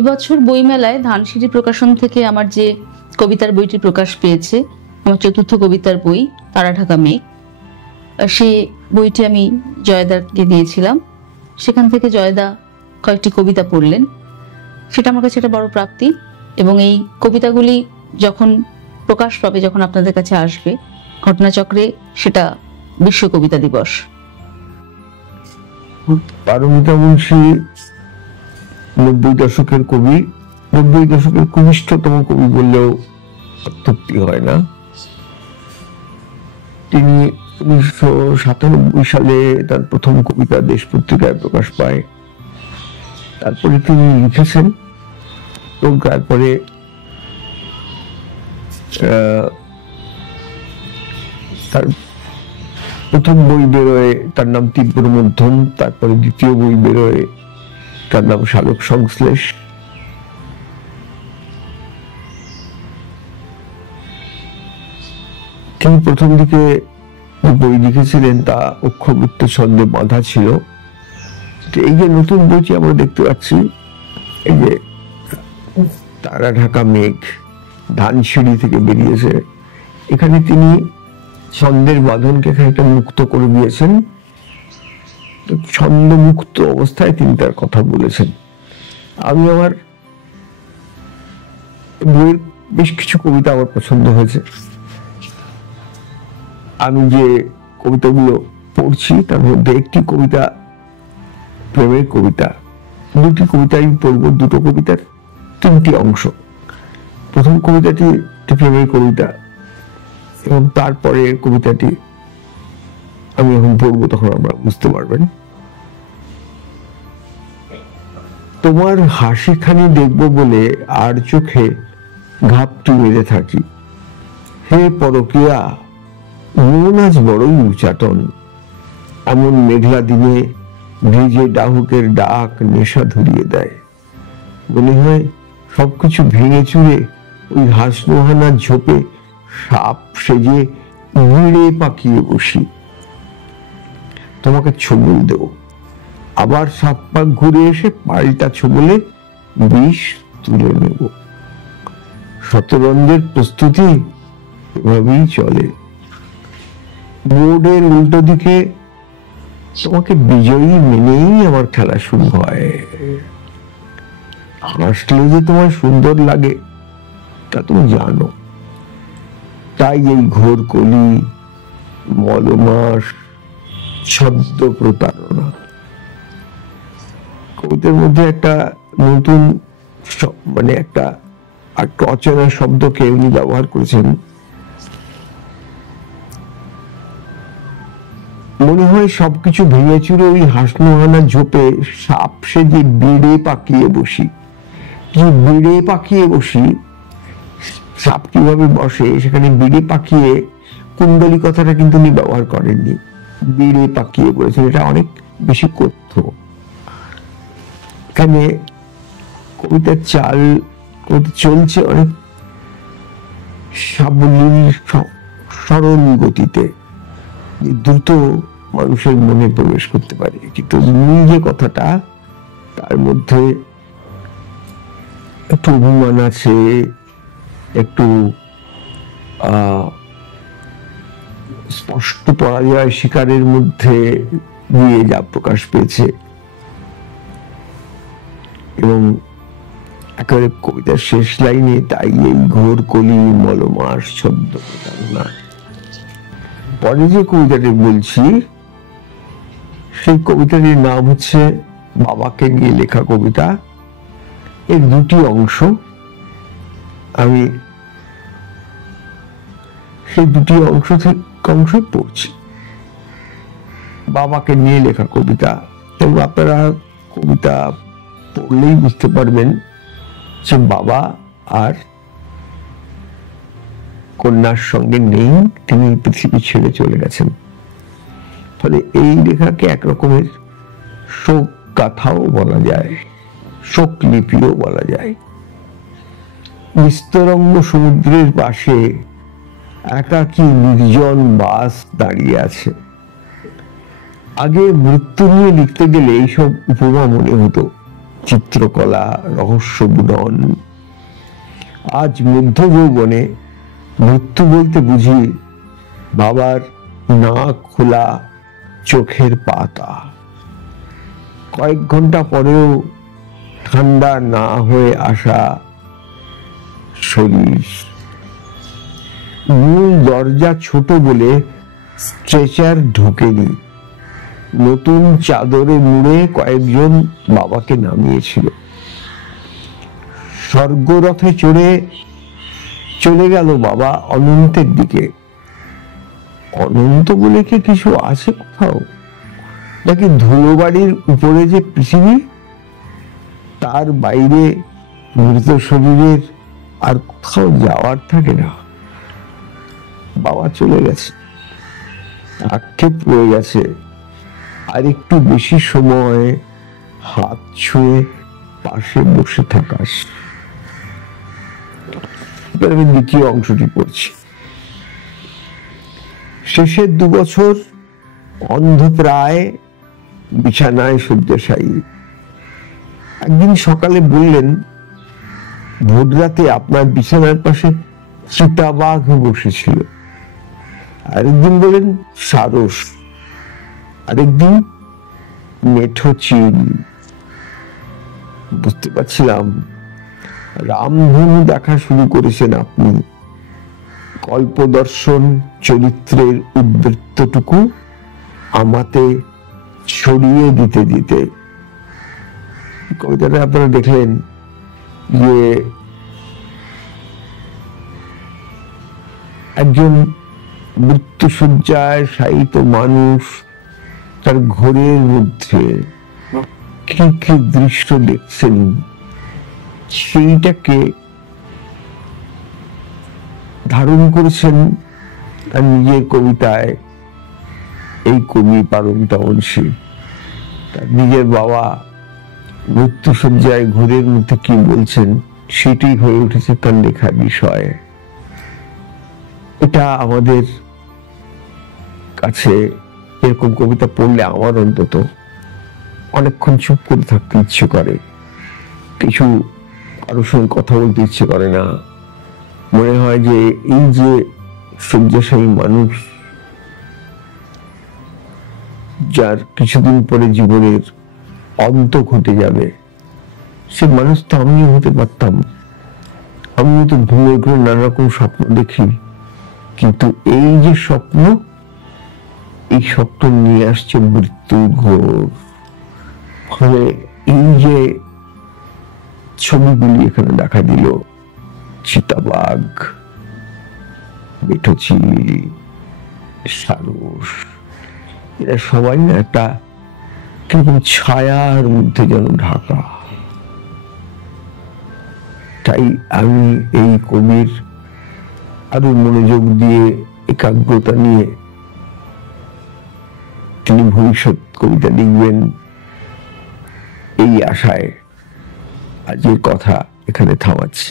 এবছর বইমেলায় ধানসিঁড়ি প্রকাশন থেকে আমার যে কবিতার বইটি প্রকাশ পেয়েছে, আমার চতুর্থ কবিতার বই তারা ঢাকা মেঘ, সে বইটি আমি জয়দাকে দিয়েছিলাম। সেখান থেকে জয়দা কয়েকটি কবিতা পড়লেন, সেটা আমার কাছে একটা বড় প্রাপ্তি। এবং এই কবিতাগুলি যখন প্রকাশ পাবে, যখন আপনাদের কাছে আসবে ঘটনাচক্রে, সেটা বিশ্ব কবিতা দিবস। পারমিতা মুন্সী 90 দশকের কবি, 90 দশকের কনিষ্ঠতম কবি বললেও অত্যুক্তি হয় না। তিনি 1997 সালে তার প্রথম কবিতা দেশ পত্রিকায় প্রকাশ পায়। তারপরে তিনি লিখেছেন এবং তারপরে তার প্রথম বই বেরোয়, তার নাম তীব্র মধ্যম। তারপরে দ্বিতীয় বই বেরোয়, তার নাম শালক সংশ্লেষ। তিনি প্রথম দিকে বই লিখেছিলেন তা অক্ষরবৃত্ত ছন্দে বাঁধা ছিল। এই যে নতুন বইটি আমরা দেখতে পাচ্ছি, এই যে তারা ঢাকা মেঘ, ধানসিঁড়ি থেকে বেরিয়েছে, এখানে তিনি ছন্দের বাঁধনকে খানিকটা মুক্ত করে দিয়েছেন। ছন্দ মুক্ত অবস্থায় তিনি তার কথা বলেছেন। আমি আমার বইয়ের বেশ কিছু কবিতা আমার পছন্দ হয়েছে। আমি যে কবিতাগুলো পড়ছি তার মধ্যে একটি কবিতা প্রেমের কবিতা, দুটি কবিতা আমি পড়বো, দুটো কবিতার তিনটি অংশ। প্রথম কবিতাটি প্রেমের কবিতা এবং তারপরে কবিতাটি আমি যখন পড়বো তখন আপনারা বুঝতে পারবেন। তোমার হাসিখানি দেখবো বলে আর চোখে ঘাপটি মেরে থাকি, হে পরকিয়া মন আজ বড়ই উচাটন, এমন মেঘলা দিনে ভিজে ডাহুকের ডাক নেশা ধরিয়ে দেয়। মনে হয় সবকিছু ভেঙে চুরে ওই হাসনোহানার ঝোপে সাপ সেজে ভিড়ে পাকিয়ে বসি। তোমাকে ছবল দেব, আবার সাত পাক ঘুরে এসে পাল্টা ছবলে বিষ তুলে নেব। শতরঞ্জের প্রস্তুতি এভাবেই চলে। বোর্ডের উল্টো দিকে তোমাকে বিজয়ী মেনেই আমার খেলা শুরু হয়। হাসলে যে তোমার সুন্দর লাগে তা তুমি জানো, তাই এই ঘোর কলি, মলমাস, ছদ্ম প্রতারণা। কবিতার মধ্যে একটা নতুন মানে একটা অচেনা শব্দকে উনি ব্যবহার করেছেন। মনে হয় সবকিছু ভেঙে চুরে ওই হাসনোহানা ঝোপে সাপ সেজে বেড়ে পাকিয়ে বসি। কি বেড়ে পাকিয়ে বসি, সাপ কিভাবে বসে সেখানে বেড়ে পাকিয়ে কুণ্ডলী কথাটা কিন্তু উনি ব্যবহার করেননি, বেড়ে পাকিয়ে বলেছেন। এটা অনেক বেশি কথ্য। এখানে কবিতার চাল চলছে অনেক সাবলীল সরল গতিতে, দ্রুত মানুষের মনে প্রবেশ করতে পারে, কিন্তু মূল যে কথাটা তার মধ্যে একটু অভিমান আছে, একটু স্পষ্ট পরাজয় শিকারের মধ্যে দিয়ে যা প্রকাশ পেয়েছে। এবং একেবারে কবিতার শেষ লাইনে তাই এই ঘোর কলি মলমাস ছদ্ম প্রতারণা। পরে যে কবিতাটি বলছি সেই কবিতাটির নাম হচ্ছে বাবাকে নিয়ে লেখা কবিতা। এর দুটি অংশ, আমি সেই দুটি অংশ পড়ছি। বাবাকে নিয়ে লেখা কবিতা, এবং আপনারা কবিতা পড়লেই বুঝতে পারবেন যে বাবা আর কন্যার সঙ্গে নেই, তিনি পৃথিবী ছেড়ে চলে গেছেন। ফলে এই লেখাকে এক রকমের শোক গাথাও বলা যায়, শোক লিপিও বলা যায়। নিস্তরঙ্গ সমুদ্রের পাশে একাকী নির্জন বাস দাঁড়িয়ে আছে। আগে মৃত্যু নিয়ে লিখতে গেলে এইসব উপমা মনে হতো, চিত্রকলা, রহস্য বুনন। আজ মধ্য যৌবনে মৃত্যু বলতে বুঝি বাবার না খোলা চোখের পাতা। কয়েক ঘন্টা পরেও ঠান্ডা না হয়ে আসা শরীর। মূল দরজা ছোট বলে স্ট্রেচার ঢোকেনি। নতুন চাদরে মুড়ে কয়েকজন বাবাকে নামিয়েছিল। স্বর্গরথে চড়ে চলে গেল বাবা অনন্তের দিকে। অনন্ত বলে কি কিছু আছে কোথাও? নাকি ধুলোবাড়ির উপরে যে পৃথিবী, তার বাইরে মৃত শরীরের আর কোথাও যাওয়ার থাকে না? বাবা চলে গেছে, আক্ষেপ রয়ে গেছে আর একটু বেশি সময় হাত ছুঁয়ে পাশে বসে থাকাস। আমি দ্বিতীয় অংশটি পড়ছি। শেষের 2 বছর অন্ধপ্রায় বিছানায় শয্যাশায়ী। একদিন সকালে বললেন, ভোর রাতে আপনার বিছানার পাশে চিতাবাঘ বসেছিল। আরেকদিন বলেন সারস, আরেকদিন মেঠো চিল। বুঝতে পারছিলাম রামধনু দেখা শুরু করেছেন আপনি। কল্পদর্শন চরিত্রের উদ্বৃত্তটুকু আমাতে ছড়িয়ে দিতে দিতে। কবিতাটা আপনারা দেখলেন যে একজন মৃত্যুশয্যায় শায়িত মানুষ তার ঘোরের মধ্যে কি কি দৃশ্য দেখছেন, সেইটাকে ধারণ করেছেন তার নিজের কবিতায় এই কবি পারমিতা বংশী। তার নিজের বাবা মৃত্যুশয্যায় ঘোরের মধ্যে কি বলছেন সেটাই হয়ে উঠেছে তার লেখার বিষয়। এটা আমাদের কাছে এরকম কবিতা পড়লে আমার অন্তত অনেকক্ষণ চুপ করে থাকতে ইচ্ছে করে, কিছু কারোর সঙ্গে কথা বলতে ইচ্ছে করে না। মনে হয় যে এই যে শয্যাশায়ী মানুষ, যার কিছুদিন পরে জীবনের অন্ত ঘটে যাবে, সে মানুষ তো আমিও হতে পারতাম। আমিও তো ঘুমিয়ে ঘুরে নানা রকম স্বপ্ন দেখি, কিন্তু এই যে স্বপ্ন, এই স্বপ্ন নিয়ে আসছে মৃত্যুর ঘোর। ফলে এই যে ছবিগুলি এখানে দেখা দিল, চিতাবাঘ, মেঠো চিল, সারস, এরা সবাই না একটা কিরকম ছায়ার মধ্যে যেন ঢাকা। তাই আমি এই কবির আরো মনোযোগ দিয়ে, একাগ্রতা নিয়ে তিনি ভবিষ্যৎ কবিতা লিখবেন, এই আশায় আজকের কথা এখানে থামাচ্ছি।